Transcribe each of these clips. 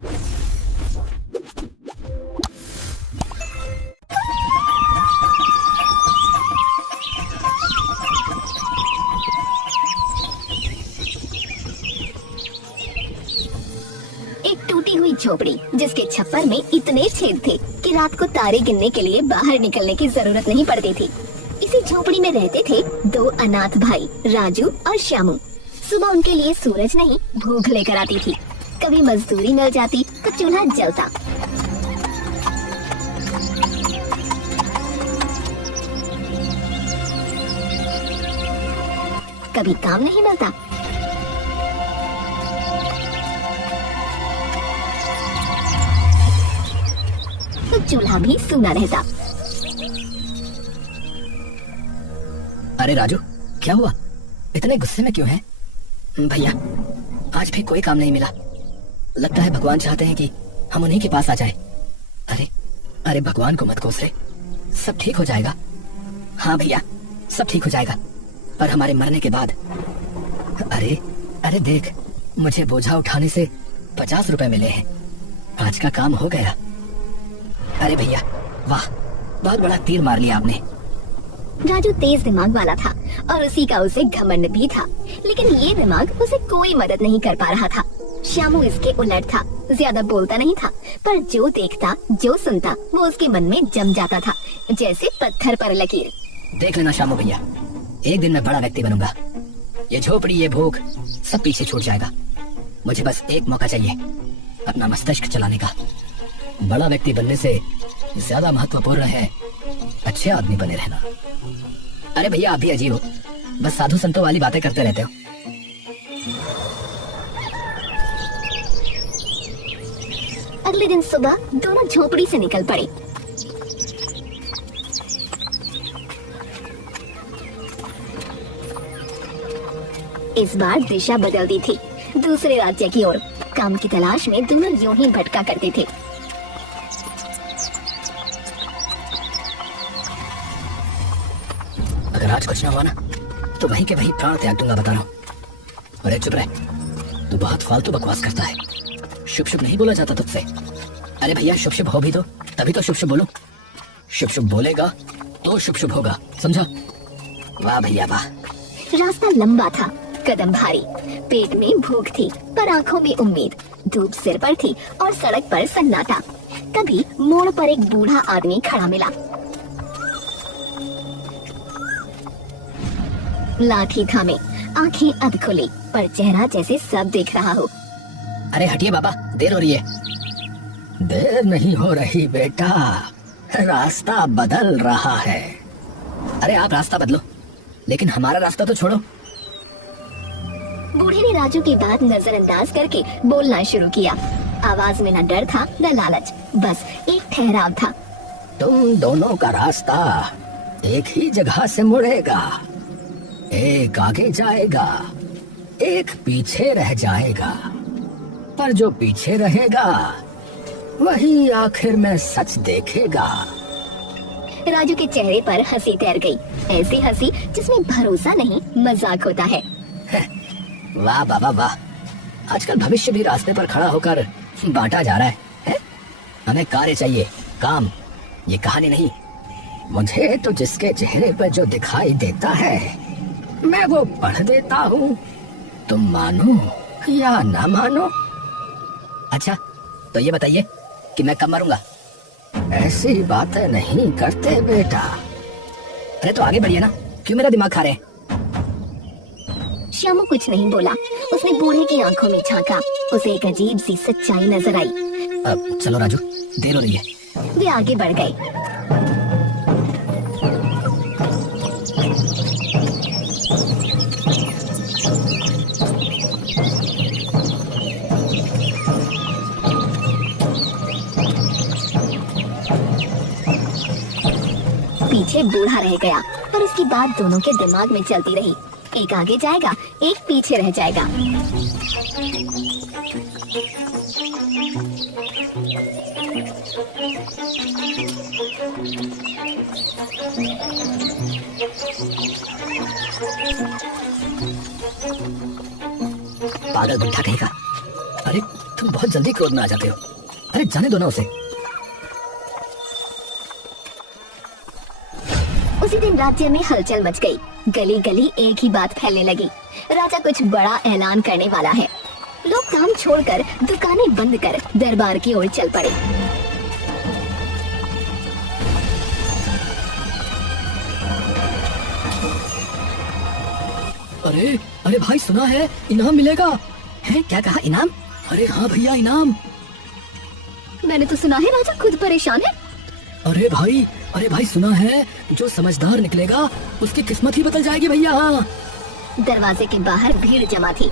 एक टूटी हुई झोपड़ी जिसके छप्पर में इतने छेद थे कि रात को तारे गिनने के लिए बाहर निकलने की जरूरत नहीं पड़ती थी। इसी झोपड़ी में रहते थे दो अनाथ भाई राजू और श्यामू। सुबह उनके लिए सूरज नहीं भूख लेकर आती थी। कभी मजदूरी मिल जाती तो चूल्हा जलता। कभी काम नहीं मिलता तो चूल्हा भी सूना रहता। अरे राजू, क्या हुआ? इतने गुस्से में क्यों है? भैया, आज भी कोई काम नहीं मिला। लगता है भगवान चाहते हैं कि हम उन्हीं के पास आ जाएं। अरे भगवान को मत कोस रे, सब ठीक हो जाएगा। हाँ भैया, सब ठीक हो जाएगा, पर हमारे मरने के बाद। अरे देख, मुझे बोझा उठाने से 50 रुपए मिले हैं। आज का काम हो गया। अरे भैया, वाह, बहुत बड़ा तीर मार लिया आपने। राजू तेज दिमाग वाला था और उसी का उसे घमंड भी था, लेकिन ये दिमाग उसे कोई मदद नहीं कर पा रहा था। श्यामू इसके उलट था, ज्यादा बोलता नहीं था, पर जो देखता जो सुनता वो उसके मन में जम जाता था, जैसे पत्थर पर लकीर। देख लेना श्यामू भैया, एक दिन मैं बड़ा व्यक्ति बनूंगा। ये झोपड़ी, ये भूख सब पीछे छूट जाएगा। मुझे बस एक मौका चाहिए अपना मस्तिष्क चलाने का। बड़ा व्यक्ति बनने से ज्यादा महत्वपूर्ण है अच्छे आदमी बने रहना। अरे भैया, आप भी अजीब हो, बस साधु संतों वाली बातें करते रहते हो। अगले दिन सुबह दोनों झोपड़ी से निकल पड़े। इस बार दिशा बदल दी थी, दूसरे राज्य की ओर। काम की तलाश में दोनों यूं ही भटका करते थे। अगर आज कुछ ना हुआ ना तो वहीं के वहीं प्राण त्याग दूंगा, बता रहा हूँ। अरे चुप रह, तू बहुत फालतू बकवास करता है। शुभ शुभ नहीं बोला जाता तुझसे। अरे भैया, शुभ शुभ हो भी दो, तभी तो शुभ शुभ बोलूं। शुभ शुभ बोलेगा तो शुभ शुभ होगा, समझा? वाह भैया वाह। रास्ता लंबा था, कदम भारी, पेट में भूख थी पर आंखों में उम्मीद। धूप सिर पर थी और सड़क पर सन्नाटा। तभी मोड़ पर एक बूढ़ा आदमी खड़ा मिला। लाठी थामे, आंखें अध खुली, पर चेहरा जैसे सब देख रहा हो। अरे हटिए बाबा, देर हो रही है। देर नहीं हो रही बेटा, रास्ता बदल रहा है। अरे आप रास्ता बदलो, लेकिन हमारा रास्ता तो छोड़ो। बूढ़े ने राजू की बात नजरअंदाज करके बोलना शुरू किया। आवाज में न डर था न लालच, बस एक ठहराव था। तुम दोनों का रास्ता एक ही जगह से मुड़ेगा। एक आगे जाएगा, एक पीछे रह जाएगा, पर जो पीछे रहेगा वही आखिर में सच देखेगा। राजू के चेहरे पर हंसी तैर गई, ऐसी हंसी जिसमें भरोसा नहीं मजाक होता है। वाह बाबा वाह, आजकल भविष्य भी रास्ते पर खड़ा होकर बांटा जा रहा है? हमें कार्य चाहिए, काम, ये कहानी नहीं। मुझे तो जिसके चेहरे पर जो दिखाई देता है मैं वो पढ़ देता हूँ, तुम मानो या ना मानो। अच्छा, तो ये बताइए कि मैं कब मरूंगा? ऐसी बातें नहीं करते बेटा। अरे तो आगे बढ़िए ना, क्यों मेरा दिमाग खा रहे हैं? श्यामू कुछ नहीं बोला, उसने बूढ़े की आंखों में झांका। उसे एक अजीब सी सच्चाई नजर आई। अब चलो राजू, देर हो रही है। वे आगे बढ़ गए। पीछे बूढ़ा रह गया, पर उसकी बात दोनों के दिमाग में चलती रही। एक आगे जाएगा, एक पीछे रह जाएगा। पागल बुढ़ा कहेगा, अरे तुम बहुत जल्दी क्रोध में आ जाते हो। अरे जाने दो ना उसे। उसी दिन राज्य में हलचल मच गई। गली गली एक ही बात फैलने लगी, राजा कुछ बड़ा ऐलान करने वाला है। लोग काम छोड़कर दुकानें बंद कर दरबार की ओर चल पड़े। अरे अरे भाई सुना है इनाम मिलेगा। है क्या कहा इनाम? अरे हाँ भैया इनाम। मैंने तो सुना है राजा खुद परेशान है। अरे भाई सुना है जो समझदार निकलेगा उसकी किस्मत ही बदल जाएगी भैया। हाँ दरवाजे के बाहर भीड़ जमा थी।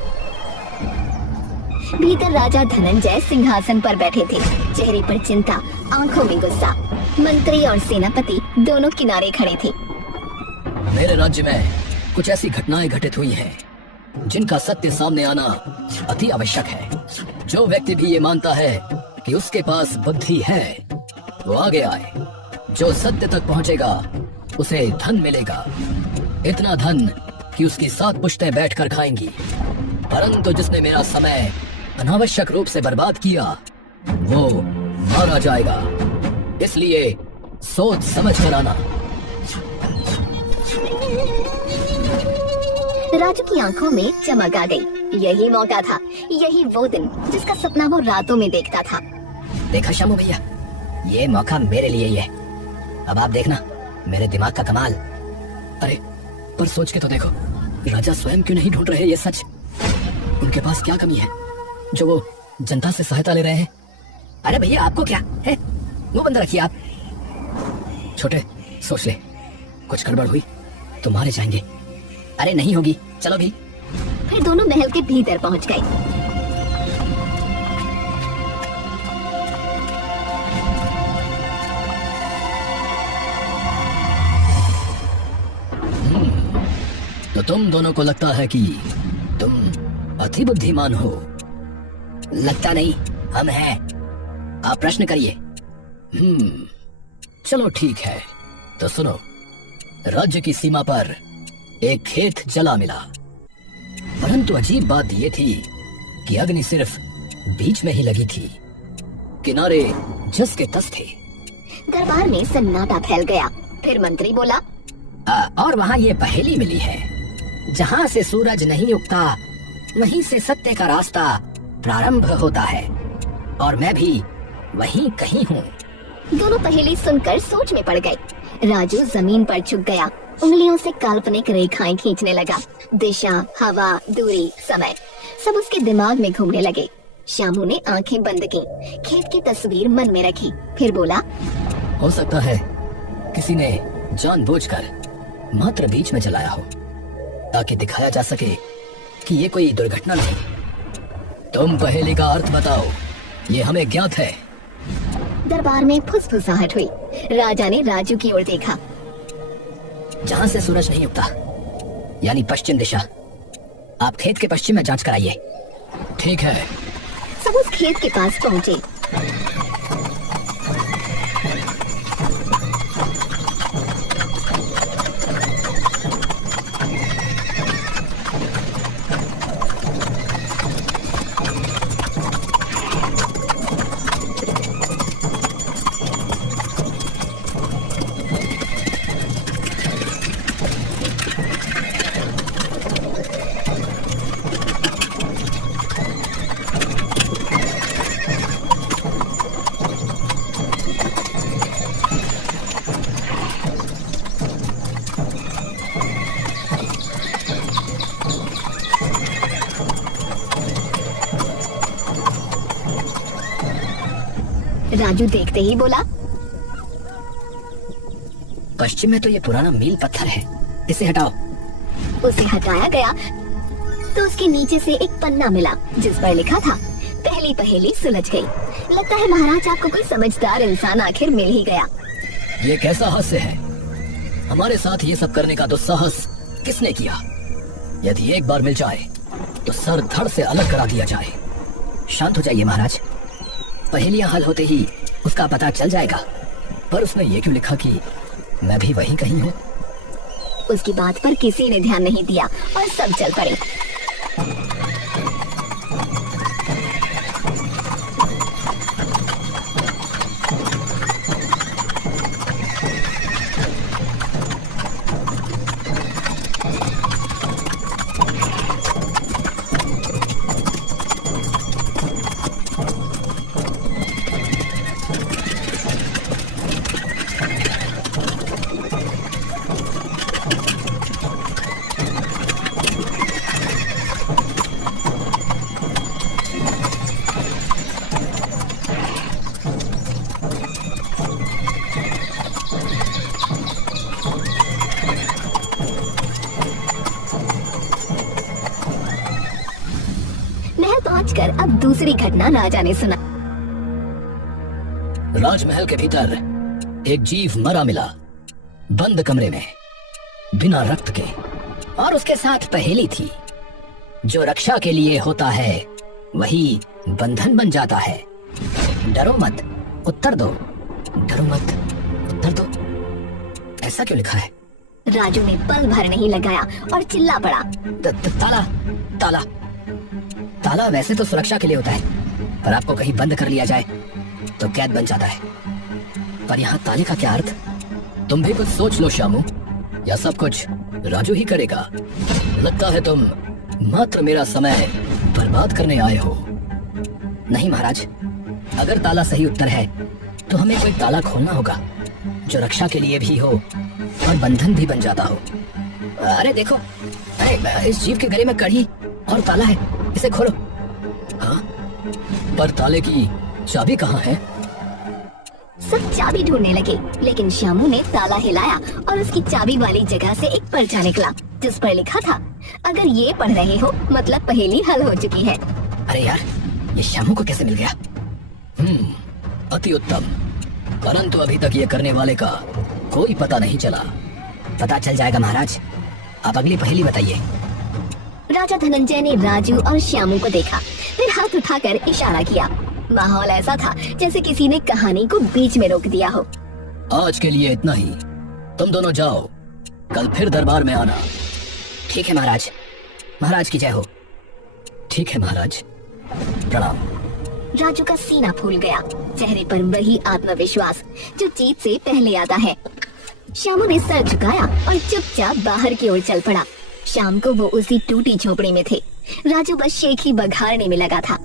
भीतर राजा धनंजय सिंहासन पर बैठे थे, चेहरे पर चिंता, आंखों में गुस्सा। मंत्री और सेनापति दोनों किनारे खड़े थे। मेरे राज्य में कुछ ऐसी घटनाएं घटित हुई हैं जिनका सत्य सामने आना अति आवश्यक है। जो व्यक्ति भी ये मानता है कि उसके पास बुद्धि है वो आगे आए। जो सत्य तक पहुंचेगा उसे धन मिलेगा, इतना धन कि उसकी 7 पुश्तें बैठकर खाएंगी। परंतु जिसने मेरा समय अनावश्यक रूप से बर्बाद किया वो मारा जाएगा। इसलिए सोच समझ कर आना। राजू की आंखों में चमक आ गई। यही मौका था, यही वो दिन जिसका सपना वो रातों में देखता था। देखा श्यामू भैया, ये मौका मेरे लिए ही है। अब आप देखना मेरे दिमाग का कमाल। अरे पर सोच के तो देखो, राजा स्वयं क्यों नहीं ढूंढ रहे ये सच? उनके पास क्या कमी है जो वो जनता से सहायता ले रहे हैं? अरे भैया आपको क्या है, मुंह बंद रखिए आप। छोटे सोच ले, कुछ गड़बड़ हुई तो मारे जाएंगे। अरे नहीं होगी, चलो भी। फिर दोनों महल के भीतर पहुंच गए। तो तुम दोनों को लगता है कि तुम अति बुद्धिमान हो? लगता नहीं, हम हैं। आप प्रश्न करिए। चलो ठीक है, तो सुनो। राज्य की सीमा पर एक खेत जला मिला, परंतु अजीब बात ये थी कि अग्नि सिर्फ बीच में ही लगी थी, किनारे जस के तस थे। दरबार में सन्नाटा फैल गया। फिर मंत्री बोला, और वहाँ ये पहेली मिली है, जहाँ से सूरज नहीं उगता वहीं से सत्य का रास्ता प्रारंभ होता है, और मैं भी वहीं कहीं हूँ। दोनों पहेली सुनकर सोच में पड़ गए। राजू जमीन पर झुक गया, उंगलियों से काल्पनिक रेखाएं खींचने लगा। दिशा, हवा, दूरी, समय सब उसके दिमाग में घूमने लगे। श्यामू ने आंखें बंद की, खेत की तस्वीर मन में रखी, फिर बोला, हो सकता है किसी ने जानबूझकर मात्र बीच में जलाया हो, ताकि दिखाया जा सके कि ये कोई दुर्घटना नहीं। तुम पहेली का अर्थ बताओ, ये हमें ज्ञात है। दरबार में फुसफुसाहट हुई। राजा ने राजू की ओर देखा। जहाँ से सूरज नहीं उगता, यानी पश्चिम दिशा। आप खेत के पश्चिम में जांच कराइए। ठीक है। सब उस खेत के पास पहुँचे। राजू देखते ही बोला, पश्चिम में तो ये पुराना मील पत्थर है, इसे हटाओ। उसे हटाया गया तो उसके नीचे से एक पन्ना मिला जिस पर लिखा था, पहली पहेली सुलझ गई। लगता है महाराज आपको कोई समझदार इंसान आखिर मिल ही गया। ये कैसा हास्य है? हमारे साथ ये सब करने का दुस्साहस किसने किया? यदि एक बार मिल जाए तो सर धड़ से अलग करा दिया जाए। शांत हो जाइए महाराज, पहेलियां हल होते ही उसका पता चल जाएगा। पर उसने ये क्यों लिखा कि मैं भी वहीं कहीं हूँ? उसकी बात पर किसी ने ध्यान नहीं दिया और सब चल पड़े। दूसरी घटना राजा ने सुना। राजमहल के भीतर एक जीव मरा मिला, बंद कमरे में, बिना रक्त के, और उसके साथ पहेली थी। जो रक्षा के लिए होता है वही बंधन बन जाता है। डरो मत, उत्तर दो। डरो मत, उत्तर दो। ऐसा क्यों लिखा है? राजू ने पल भर नहीं लगाया और चिल्ला पड़ा। ताला, ताला, ताला वैसे तो सुरक्षा के लिए होता है, पर आपको कहीं बंद कर लिया जाए तो कैद बन जाता है। पर यहाँ ताले का क्या अर्थ? तुम भी कुछ सोच लो श्यामू, या सब कुछ राजू ही करेगा? लगता है तुम मात्र मेरा समय बर्बाद करने आए हो। नहीं महाराज, अगर ताला सही उत्तर है तो हमें कोई ताला खोलना होगा जो रक्षा के लिए भी हो और बंधन भी बन जाता हो। अरे देखो, अरे इस जीव के गले में कड़ी और ताला है, इसे खोलो। हाँ, पर ताले की चाबी कहाँ है? सब चाबी ढूंढने लगे, लेकिन श्यामू ने ताला हिलाया और उसकी चाबी वाली जगह से एक पर्चा निकला जिस पर लिखा था, अगर ये पढ़ रहे हो मतलब पहेली हल हो चुकी है। अरे यार, ये श्यामू को कैसे मिल गया? अति उत्तम, परंतु अभी तक ये करने वाले का कोई पता नहीं चला। पता चल जाएगा महाराज, आप अगली पहेली बताइए। राजा धनंजय ने राजू और श्यामू को देखा, फिर हाथ उठाकर इशारा किया। माहौल ऐसा था जैसे किसी ने कहानी को बीच में रोक दिया हो। आज के लिए इतना ही, तुम दोनों जाओ, कल फिर दरबार में आना। ठीक है महाराज, महाराज की जय हो। ठीक है महाराज, प्रणाम। राजू का सीना फूल गया, चेहरे पर वही आत्मविश्वास जो जीत से पहले आता है। श्यामू ने सर झुकाया और चुपचाप बाहर की ओर चल पड़ा। शाम को वो उसी टूटी झोपड़ी में थे। राजू बस शेख ही बघाड़ने में लगा था।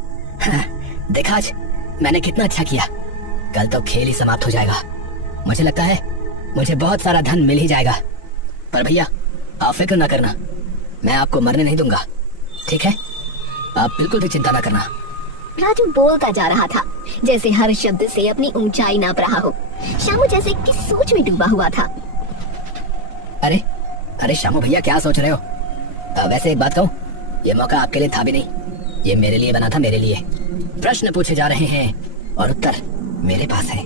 देखा आज मैंने कितना अच्छा किया। कल तो खेल ही समाप्त हो जाएगा। मुझे लगता है मुझे बहुत सारा धन मिल ही जाएगा। पर भैया, आप फिक्र ना करना, मैं आपको मरने नहीं दूंगा, ठीक है? आप बिल्कुल भी चिंता ना करना। राजू बोलता जा रहा था, जैसे हर शब्द से अपनी ऊंचाई नाप रहा हो। श्यामू जैसे किस सोच में डूबा हुआ था। अरे अरे श्यामू भैया, क्या सोच रहे हो? वैसे एक बात कहूं, ये मौका आपके लिए था भी नहीं, ये मेरे लिए बना था, मेरे लिए। प्रश्न पूछे जा रहे हैं और उत्तर मेरे पास है।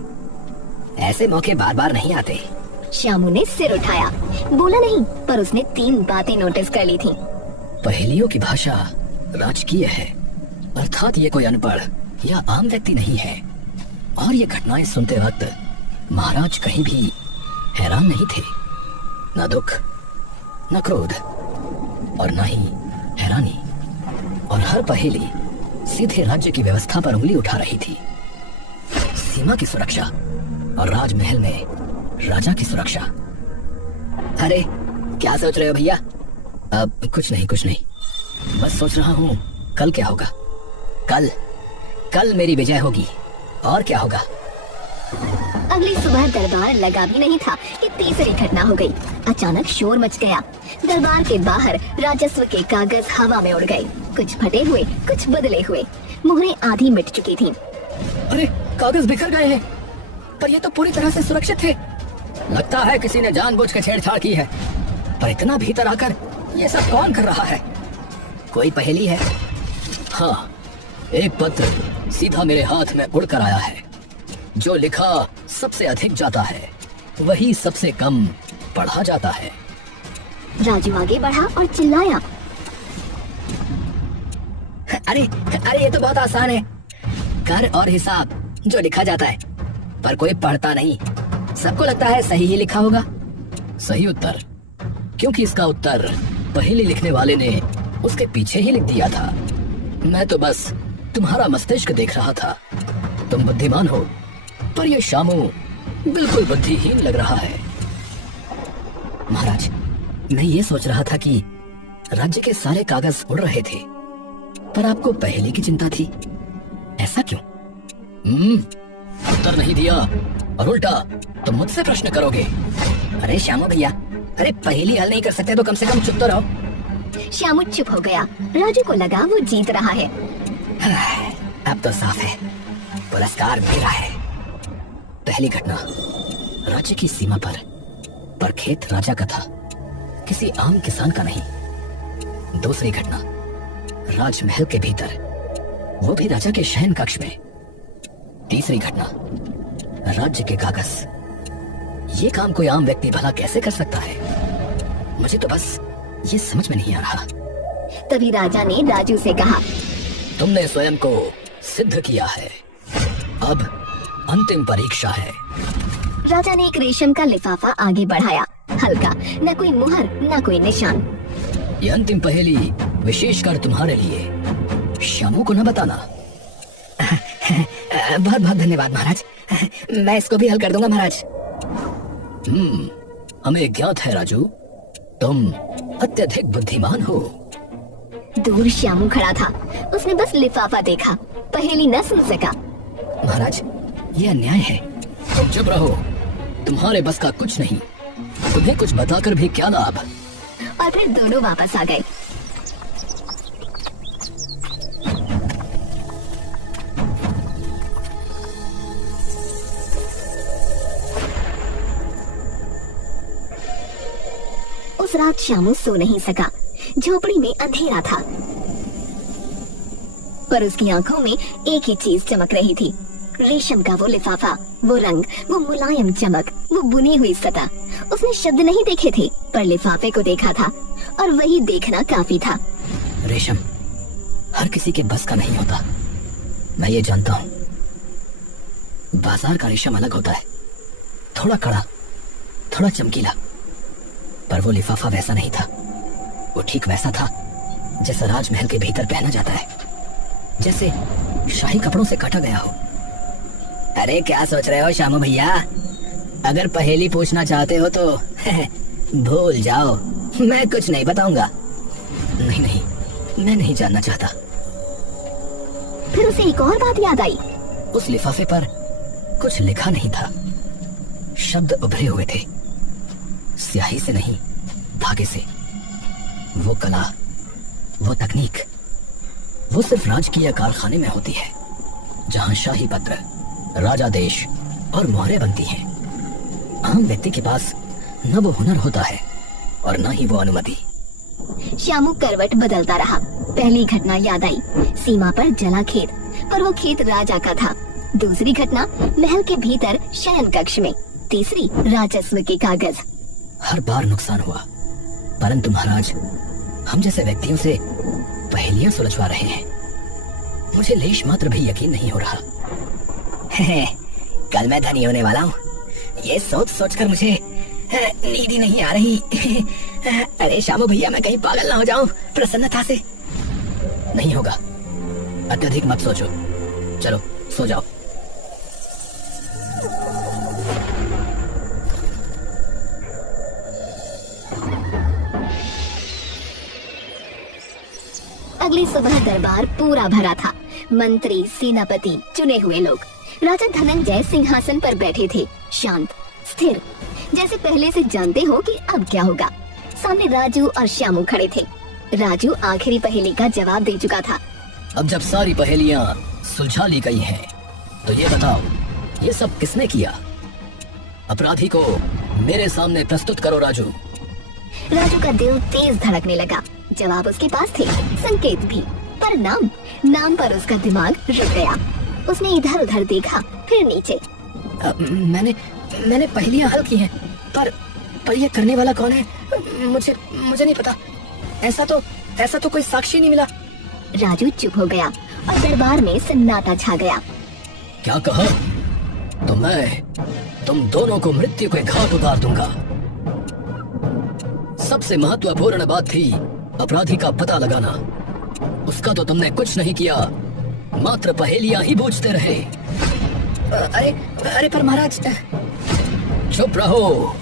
ऐसे मौके बार बार नहीं आते। श्यामू ने सिर उठाया, बोला नहीं, पर उसने 3 बातें नोटिस कर ली थीं। पहेलियों की भाषा राजकीय है, अर्थात ये कोई अनपढ़ या आम व्यक्ति नहीं है। और ये घटनाएं सुनते वक्त महाराज कहीं भी हैरान नहीं थे, न दुख, न क्रोध, और न ही हैरानी। और हर पहेली सीधे राज्य की व्यवस्था पर उंगली उठा रही थी। सीमा की सुरक्षा और राजमहल में राजा की सुरक्षा। अरे क्या सोच रहे हो भैया? अब कुछ नहीं, कुछ नहीं, बस सोच रहा हूँ कल क्या होगा। कल कल मेरी विजय होगी, और क्या होगा। अगली सुबह दरबार लगा भी नहीं था कि तीसरी घटना हो गई। अचानक शोर मच गया। दरबार के बाहर राजस्व के कागज हवा में उड़ गए, कुछ फटे हुए, कुछ बदले हुए। मुहरें आधी मिट चुकी थीं। अरे कागज बिखर गए हैं, पर ये तो पूरी तरह से सुरक्षित थे। लगता है किसी ने जानबूझ के छेड़छाड़ की है। पर इतना भीतर आकर ये सब कौन कर रहा है? कोई पहेली है? हाँ, एक पत्र सीधा मेरे हाथ में उड़कर आया है। जो लिखा सबसे अधिक जाता है वही सबसे कम पढ़ा जाता है। राजू आगे बढ़ा और चिल्लाया, अरे अरे ये तो बहुत आसान है। कर और हिसाब जो लिखा जाता है, पर कोई पढ़ता नहीं। सबको लगता है सही ही लिखा होगा। सही उत्तर, क्योंकि इसका उत्तर पहेली लिखने वाले ने उसके पीछे ही लिख दिया था। मैं तो बस तुम्हारा मस्तिष्क देख रहा था। तुम बुद्धिमान हो, पर यह शामू बिल्कुल बुद्धिहीन लग रहा है। महाराज, मैं ये सोच रहा था कि राज्य के सारे कागज उड़ रहे थे, पर आपको पहेली की चिंता थी। ऐसा क्यों? उत्तर नहीं दिया और उल्टा तुम मुझसे प्रश्न करोगे। अरे श्यामू भैया, अरे पहेली हल नहीं कर सकते तो कम से कम चुप तो रहो। श्यामू चुप हो गया। राजू को लगा वो जीत रहा है। अब तो साफ है, पुरस्कार मेरा है। पहली घटना राज्य की सीमा पर खेत राजा का था, किसी आम किसान का नहीं। दूसरी घटना राजमहल के भीतर, वो भी राजा के शयन कक्ष में। तीसरी घटना, राज्य के कागज। ये काम कोई आम व्यक्ति भला कैसे कर सकता है? मुझे तो बस ये समझ में नहीं आ रहा। तभी राजा ने राजू से कहा, तुमने स्वयं को सिद्ध किया है, अब अंतिम परीक्षा है। राजा ने एक रेशम का लिफाफा आगे बढ़ाया, हल्का, न कोई मुहर न कोई निशान। ये अंतिम पहेली विशेषकर तुम्हारे लिए, श्यामू को न बताना। बहुत बहुत धन्यवाद महाराज, मैं इसको भी हल कर दूंगा महाराज। हमें ज्ञात है राजू, तुम अत्यधिक बुद्धिमान हो। दूर श्यामू खड़ा था, उसने बस लिफाफा देखा, पहेली न सुन सका। महाराज, ये अन्याय है। तुम चुप रहो, तुम्हारे बस का कुछ नहीं। तुम्हें कुछ बताकर भी क्या लाभ। और फिर दोनों वापस आ गए। उस रात श्यामू सो नहीं सका, झोपड़ी में अंधेरा था, पर उसकी आंखों में एक ही चीज चमक रही थी, रेशम का वो लिफाफा, वो रंग, वो मुलायम चमक, वो बुनी हुई सतह। उसने शब्द नहीं देखे थे, पर लिफाफे को देखा था, और वही देखना काफी था। रेशम हर किसी के बस का नहीं होता, मैं ये जानता हूँ। बाजार का रेशम अलग होता है, थोड़ा कड़ा, थोड़ा चमकीला, पर वो लिफाफा वैसा नहीं था। वो ठीक वैसा था जैसा राजमहल के भीतर पहना जाता है, जैसे शाही कपड़ों से काटा गया हो। अरे क्या सोच रहे हो श्यामू भैया? अगर पहेली पूछना चाहते हो तो भूल जाओ, मैं कुछ नहीं बताऊंगा। नहीं नहीं, मैं नहीं जानना चाहता। फिर उसे एक और बात याद आई। उस लिफाफे पर कुछ लिखा नहीं था, शब्द उभरे हुए थे, स्याही से नहीं, धागे से। वो कला, वो तकनीक, वो सिर्फ राजकीय कारखाने में होती है, जहां शाही पत्र, राजादेश और मोहरें बनती हैं। आम व्यक्ति के पास न वो हुनर होता है और न ही वो अनुमति। श्यामू करवट बदलता रहा। पहली घटना याद आई, सीमा पर जला खेत, पर वो खेत राजा का था। दूसरी घटना, महल के भीतर शयन कक्ष में। तीसरी, राजस्व के कागज। हर बार नुकसान हुआ, परंतु महाराज, हम जैसे व्यक्तियों से पहेलियां सुलझवा रहे हैं। मुझे लेश मात्र भी यकीन नहीं हो रहा। कल मैं धनी होने वाला हूँ, ये सोच सोचकर मुझे नींद ही नहीं आ रही। अरे श्यामू भैया, मैं कहीं पागल ना हो जाऊं प्रसन्नता से। नहीं होगा, अत्यधिक मत सोचो, चलो सो जाओ। अगली सुबह दरबार पूरा भरा था। मंत्री, सेनापति, चुने हुए लोग। राजा धनंजय सिंहासन पर बैठे थे, शांत, स्थिर, जैसे पहले से जानते हो कि अब क्या होगा। सामने राजू और श्यामू खड़े थे। राजू आखिरी पहेली का जवाब दे चुका था। अब जब सारी पहेलियां सुलझा ली गई हैं, तो ये बताओ, ये सब किसने किया? अपराधी को मेरे सामने प्रस्तुत करो राजू। राजू का दिल तेज धड़कने लगा। जवाब उसके पास थे, संकेत भी, पर नाम पर उसका दिमाग रुक गया। उसने इधर उधर देखा, फिर नीचे। मैंने पहेलियां हल की हैं, पर ये करने वाला कौन है? मुझे नहीं पता। ऐसा तो कोई साक्षी नहीं मिला। राजू चुप हो गया और दरबार में सन्नाटा छा गया। क्या कहा? तो मैं तुम दोनों को मृत्यु के घाट उतार दूंगा। सबसे महत्वपूर्ण बात थी अपराधी का पता लगाना। उसका तो तुमने कुछ नहीं किया, मात्र पहेलियां ही बूझते रहे। अरे पर महाराज। चुप रहो।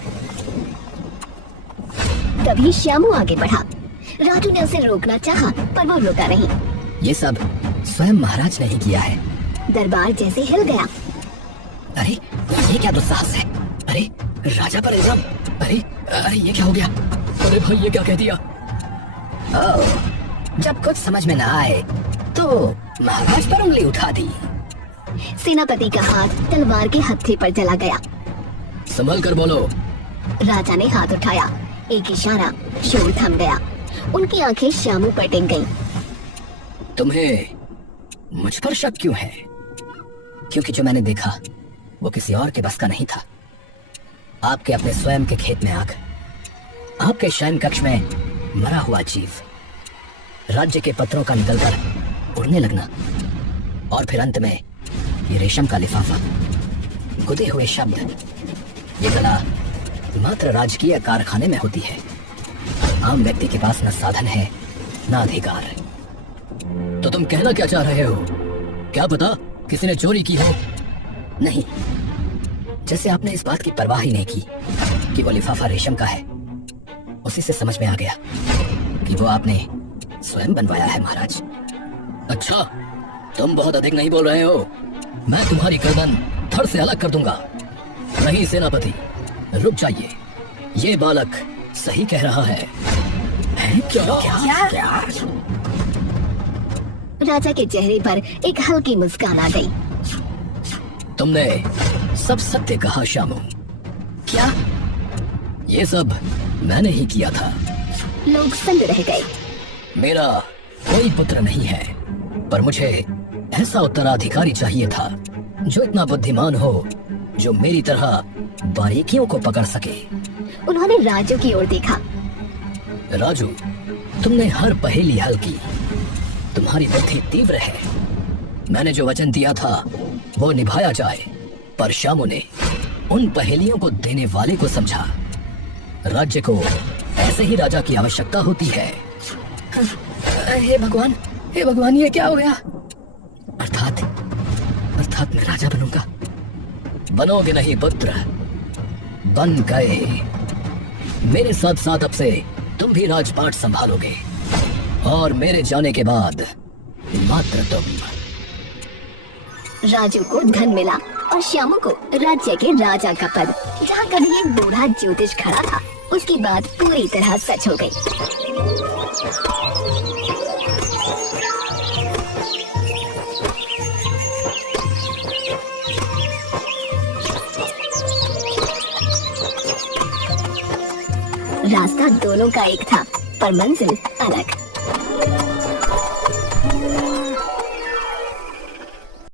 तभी श्यामू आगे बढ़ा। राजू ने उसे रोकना चाहा, पर वो रुका नहीं। ये सब स्वयं महाराज ने ही किया है। दरबार जैसे हिल गया। अरे ये क्या दुस्साहस है? अरे राजा पर इल्जाम। अरे ये क्या हो गया? अरे भाई, ये क्या कह दिया? जब कुछ समझ में ना आए तो महाराज पर उंगली उठा दी। सेनापति का हाथ तलवार के हत्थे पर चला गया। संभल कर बोलो। राजा ने हाथ उठाया, एक इशारा, शोर थम गया। उनकी आंखें श्यामू पर टिक गईं। तुम्हें मुझ पर शक क्यों है? क्योंकि जो मैंने देखा वो किसी और के बस का नहीं था। आपके अपने स्वयं के खेत में आग, आपके शयन कक्ष में मरा हुआ जीव, राज्य के पत्रों का निकलकर उड़ने लगना, और फिर अंत में ये रेशम का लिफाफा, गुदे हुए शब्द। ये कला मात्र राजकीय कारखाने में होती है। आम व्यक्ति के पास न साधन है न अधिकार। तो तुम कहना क्या चाह रहे हो? क्या पता किसी ने चोरी की हो? नहीं, जैसे आपने इस बात की परवाह ही नहीं की कि वो लिफाफा रेशम का है, उसी से समझ में आ गया कि वो आपने स्वयं बनवाया है महाराज। अच्छा, तुम बहुत अधिक नहीं बोल रहे हो। मैं तुम्हारी गर्दन धड़ से अलग कर दूंगा। नहीं सेनापति, रुक जाइए। ये बालक सही कह रहा है। क्या? राजा के चेहरे पर एक हल्की मुस्कान आ गई। तुमने सब सत्य कहा श्यामू। क्या? ये सब मैंने ही किया था। लोग संग रह गए। मेरा कोई पुत्र नहीं है, पर मुझे ऐसा उत्तराधिकारी चाहिए था जो इतना बुद्धिमान हो, जो मेरी तरह बारीकियों को पकड़ सके। उन्होंने राजू की ओर देखा। राजू, तुमने हर पहेली हल की। तुम्हारी बुद्धि तीव्र है। मैंने जो वचन दिया था वो निभाया जाए, पर श्यामू ने उन पहेलियों को देने वाले को समझा। राज्य को ऐसे ही राजा की आवश्यकता होती है। हे भगवान, ये क्या हो गया? अर्थात मैं राजा बनूंगा। बनोगे नहीं पुत्र, बन गए। मेरे साथ साथ अब से तुम भी राजपाट संभालोगे, और मेरे जाने के बाद मात्र तुम। राजू को धन मिला और श्यामू को राज्य के राजा का पद। जहाँ कभी एक बूढ़ा ज्योतिष खड़ा था, उसकी बात पूरी तरह सच हो गई। रास्ता दोनों का एक था, पर मंजिल अलग।